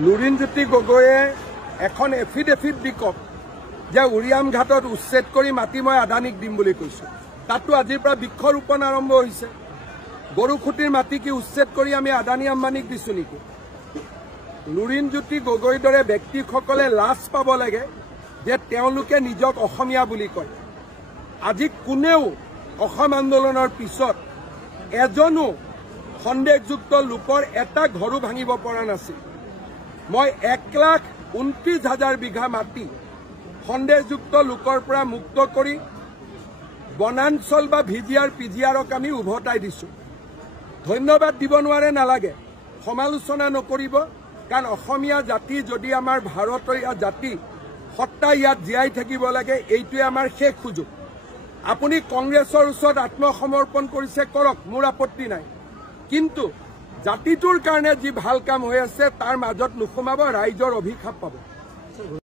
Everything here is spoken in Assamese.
লুৰিণজ্যোতি গগৈয়ে এখন এফিডেভিট দিকক যে উৰিয়াম ঘাটত উচ্ছেদ কৰি মাটি মই আদানীক দিম বুলি কৈছো। তাতো আজিৰ পৰা বৃক্ষৰোপণ আৰম্ভ হৈছে। গৰুখুটিৰ মাটি কি উচ্ছেদ কৰি আমি আদানী আম্বানীক দিছো নেকি? লুৰিণজ্যোতি গগৈৰ দৰে ব্যক্তিসকলে লাজ পাব লাগে যে তেওঁলোকে নিজক অসমীয়া বুলি কয়। আজি কোনেও অসম আন্দোলনৰ পিছত এজনো সন্দেহযুক্ত লোকৰ এটা ঘৰো ভাঙিব পৰা নাছিল। মই 1,29,000 বিঘা মাটি সন্দেহযুক্ত লোকৰ পৰা মুক্ত কৰি বনাঞ্চল বা ভিজিআৰ পিজিআৰক আমি উভতাই দিছো। ধন্যবাদ দিব নোৱাৰে, নালাগে, সমালোচনা নকৰিব, কাৰণ অসমীয়া জাতি যদি আমাৰ ভাৰতীয় জাতি সত্তা ইয়াত জীয়াই থাকিব লাগে, এইটোৱে আমাৰ শেষ সুযোগ। আপুনি কংগ্ৰেছৰ ওচৰত আত্মসমৰ্পণ কৰিছে, কৰক, মোৰ আপত্তি নাই, কিন্তু জাতিটোৰ কাৰণে যি ভাল কাম হৈ আছে তাৰ মাজত নোসোমাব, ৰাইজৰ অভিশাপ পাব।